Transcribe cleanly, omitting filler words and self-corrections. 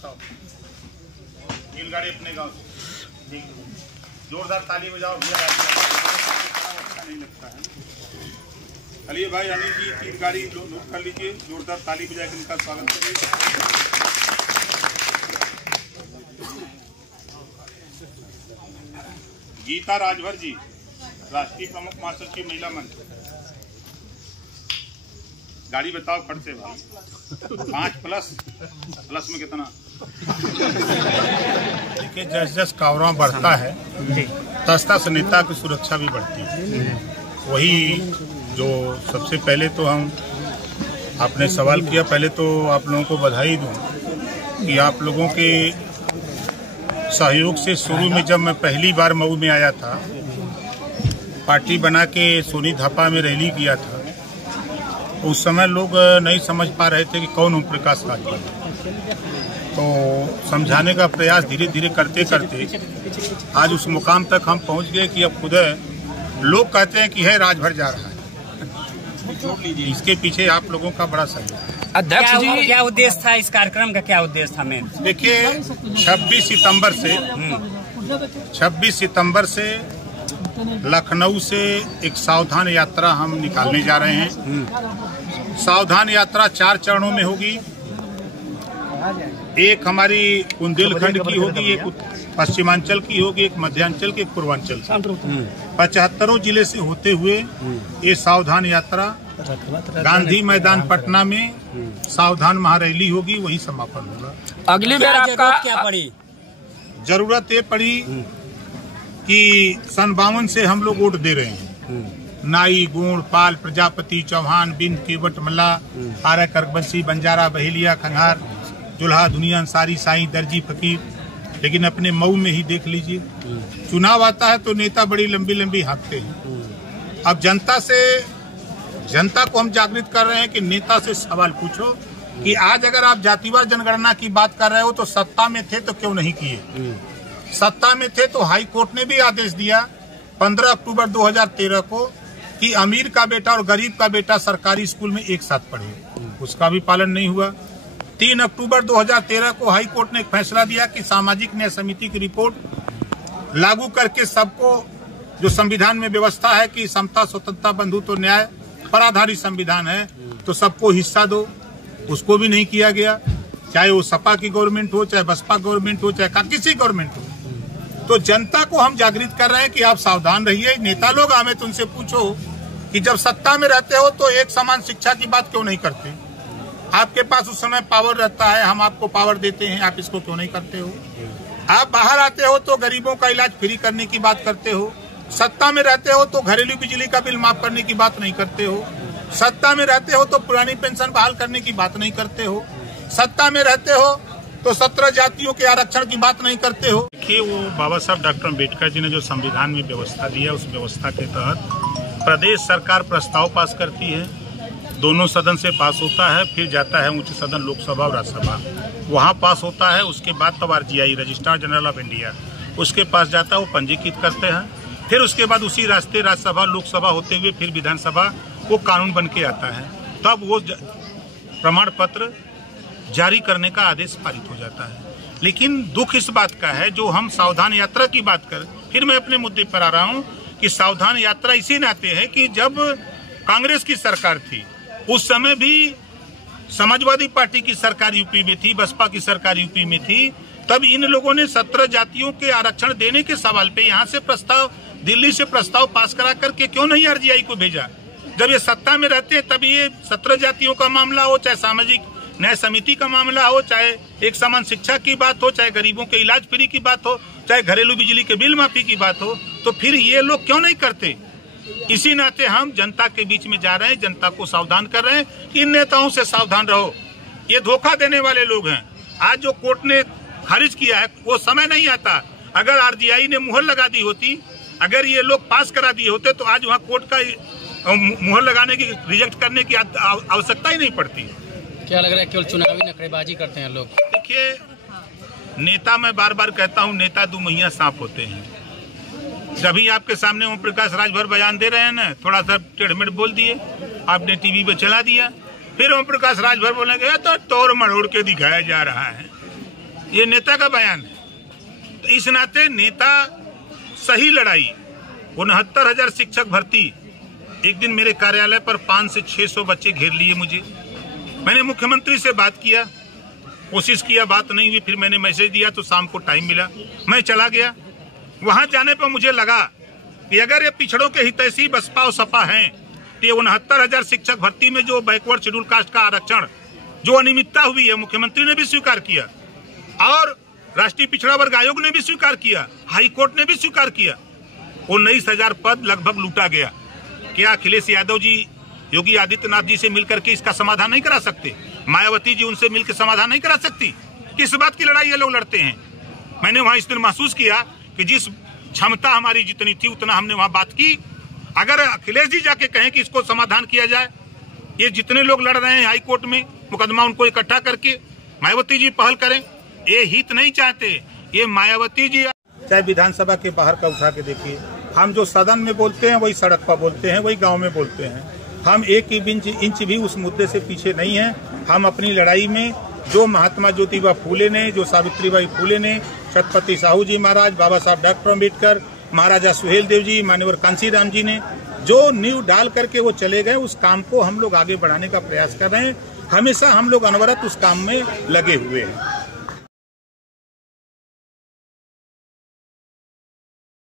बताओ। रेलगाड़ी अपने गांव से, जोरदार ताली बजाओ भैया। अच्छा नहीं लगता है। चलिए भाई अनिल जी 3 गाड़ी नोट कर लीजिए, जोरदार ताली बजा के इनका स्वागत करिए। गीता राजभर जी, राष्ट्रीय प्रमुख महासचिव महिला मंच। गाड़ी बताओ फट से भाई। 5 प्लस में कितना? देखिए जैसे जैसे कावरा बढ़ता है तस नेता की सुरक्षा भी बढ़ती है। वही जो सबसे पहले तो हम आपने सवाल किया, पहले तो आप लोगों को बधाई दूं कि आप लोगों के सहयोग से शुरू में जब मैं पहली बार मऊ में आया था, पार्टी बना के सोनी धापा में रैली किया था, उस समय लोग नहीं समझ पा रहे थे कि कौन ओम प्रकाश राजभर। तो समझाने का प्रयास धीरे धीरे करते करते आज उस मुकाम तक हम पहुंच गए कि अब खुद लोग कहते हैं कि है राजभर जा रहा है। इसके पीछे आप लोगों का बड़ा सहयोग। अध्यक्ष जी क्या उद्देश्य था इस कार्यक्रम का? क्या उद्देश्य था मेन? देखिए 26 सितंबर से लखनऊ से एक सावधान यात्रा हम निकालने जा रहे हैं। सावधान यात्रा 4 चरणों में होगी। एक हमारी बुंदेलखंड की होगी, एक पश्चिमांचल की होगी, एक मध्यांचल की, एक पूर्वांचल की। 75 जिले से होते हुए ये सावधान यात्रा गांधी मैदान पटना में सावधान महारैली होगी, वही समापन होगा। अगली बार आपका क्या पड़ी? जरूरत ये पड़ी कि सन 52 से हम लोग वोट दे रहे हैं। नाई, गोंड, पाल, प्रजापति, चौहान, बिंद, केवट, मल्ला, आर्य, करबंसी, बंजारा, बहेलिया, खंगार, जुल्हा, दुनिया, अंसारी, साई, दर्जी, फकीर। लेकिन अपने मऊ में ही देख लीजिए, चुनाव आता है तो नेता बड़ी लंबी लंबी हाँकते हैं। अब जनता को हम जागृत कर रहे हैं कि नेता से सवाल पूछो कि आज अगर आप जातिवार जनगणना की बात कर रहे हो तो सत्ता में थे तो क्यों नहीं किए? सत्ता में थे तो हाई कोर्ट ने भी आदेश दिया 15 अक्टूबर 2013 को कि अमीर का बेटा और गरीब का बेटा सरकारी स्कूल में एक साथ पढ़े, उसका भी पालन नहीं हुआ। 3 अक्टूबर 2013 को हाई कोर्ट ने एक फैसला दिया कि सामाजिक न्याय समिति की रिपोर्ट लागू करके सबको, जो संविधान में व्यवस्था है कि समता, स्वतंत्रता, बंधुत्व, न्याय पर आधारित संविधान है, तो सबको हिस्सा दो, उसको भी नहीं किया गया। चाहे वो सपा की गवर्नमेंट हो, चाहे बसपा गवर्नमेंट हो, चाहे किसी गवर्नमेंट हो। तो जनता को हम जागृत कर रहे हैं कि आप सावधान रहिए। नेता लोग हमें तुमसे पूछो कि जब सत्ता में रहते हो तो एक समान शिक्षा की बात क्यों नहीं करते? आपके पास उस समय पावर रहता है, हम आपको पावर देते हैं, आप इसको क्यों नहीं करते हो? आप बाहर आते हो तो गरीबों का इलाज फ्री करने की बात करते हो, सत्ता में रहते हो तो घरेलू बिजली का बिल माफ करने की बात नहीं करते हो, सत्ता में रहते हो तो पुरानी पेंशन बहाल करने की बात नहीं करते हो, सत्ता में रहते हो तो 17 जातियों के आरक्षण की बात नहीं करते हो। देखिए वो बाबा साहब डॉक्टर अम्बेडकर जी ने जो संविधान में व्यवस्था दी है, उस व्यवस्था के तहत प्रदेश सरकार प्रस्ताव पास करती है, दोनों सदन से पास होता है, फिर जाता है उच्च सदन लोकसभा और राज्यसभा, वहाँ पास होता है। उसके बाद तब RGI registrar general of India उसके पास जाता है, वो पंजीकृत करते हैं। फिर उसके बाद उसी रास्ते राज्यसभा लोकसभा होते हुए फिर विधानसभा वो कानून बन के आता है, तब वो प्रमाण पत्र जारी करने का आदेश पारित हो जाता है। लेकिन दुख इस बात का है, जो हम सावधान यात्रा की बात कर, फिर मैं अपने मुद्दे पर आ रहा हूँ कि सावधान यात्रा इसी नाते है कि जब कांग्रेस की सरकार थी उस समय भी समाजवादी पार्टी की सरकार यूपी में थी, बसपा की सरकार यूपी में थी, तब इन लोगों ने 17 जातियों के आरक्षण देने के सवाल पे यहाँ से प्रस्ताव, दिल्ली से प्रस्ताव पास करा करके क्यों नहीं RGI को भेजा? जब ये सत्ता में रहते हैं तब ये 17 जातियों का मामला हो, चाहे सामाजिक न्याय समिति का मामला हो, चाहे एक समान शिक्षा की बात हो, चाहे गरीबों के इलाज फ्री की बात हो, चाहे घरेलू बिजली के बिल माफी की बात हो, तो फिर ये लोग क्यों नहीं करते? इसी नाते हम जनता के बीच में जा रहे हैं, जनता को सावधान कर रहे हैं कि इन नेताओं से सावधान रहो, ये धोखा देने वाले लोग हैं। आज जो कोर्ट ने खारिज किया है वो समय नहीं आता। अगर RGI ने मुहर लगा दी होती, अगर ये लोग पास करा दिए होते तो आज वहाँ कोर्ट का मुहर लगाने की, रिजेक्ट करने की आवश्यकता ही नहीं पड़ती। क्या लग रहा है केवल चुनावी नखरेबाजी करते हैं लोग? देखिए नेता, मैं बार बार कहता हूँ, नेता दुमहिया सांप होते हैं। जभी आपके सामने ओम प्रकाश राजभर बयान दे रहे हैं ना, थोड़ा सा टेढ़मेढ़ बोल दिए, आपने टीवी पे चला दिया, फिर ओम प्रकाश राजभर बोलेंगे तो तोड़ मरोड़ के दिखाया जा रहा है। ये नेता का बयान है। तो इस नाते नेता सही लड़ाई 69,000 शिक्षक भर्ती। एक दिन मेरे कार्यालय पर 500 से 600 बच्चे घेर लिए मुझे। मैंने मुख्यमंत्री से बात किया, कोशिश किया, बात नहीं हुई। फिर मैंने मैसेज दिया तो शाम को टाइम मिला, मैं चला गया। वहां जाने पर मुझे लगा कि अगर ये पिछड़ों के हितैषी बसपा और सपा हैं तो ये 69,000 शिक्षक भर्ती में जो बैकवर्ड शेड्यूल कास्ट का आरक्षण जो अनियमितता हुई है, मुख्यमंत्री ने भी स्वीकार किया और राष्ट्रीय पिछड़ा वर्ग आयोग ने भी स्वीकार किया, हाई कोर्ट ने भी स्वीकार किया। 19,000 पद लगभग लूटा गया। क्या अखिलेश यादव जी योगी आदित्यनाथ जी से मिलकर के इसका समाधान नहीं करा सकते? मायावती जी उनसे मिलकर समाधान नहीं करा सकती? किस बात की लड़ाई ये लोग लड़ते हैं? मैंने वहां इस दिन महसूस किया कि जिस क्षमता हमारी जितनी थी उतना हमने वहां बात की। अगर अखिलेश जी जाके कहें कि इसको समाधान किया जाए, ये जितने लोग लड़ रहे हैं हाई कोर्ट में मुकदमा, उनको इकट्ठा करके मायावती जी पहल करें। ये हित नहीं चाहते, ये मायावती जी। चाहे विधानसभा के बाहर का उठा के देखिए, हम जो सदन में बोलते हैं वही सड़क पर बोलते हैं, वही गांव में बोलते हैं। हम एक इंच भी उस मुद्दे से पीछे नहीं हैं। हम अपनी लड़ाई में जो महात्मा ज्योतिबा फूले ने, जो सावित्रीबाई फूले ने, छत्रपति साहू जी महाराज, बाबा साहब डॉक्टर अम्बेडकर, महाराजा सुहेल देव जी, मान्यवर कांशीराम जी ने जो नींव डाल करके वो चले गए, उस काम को हम लोग आगे बढ़ाने का प्रयास कर रहे हैं। हमेशा हम लोग अनवरत उस काम में लगे हुए हैं।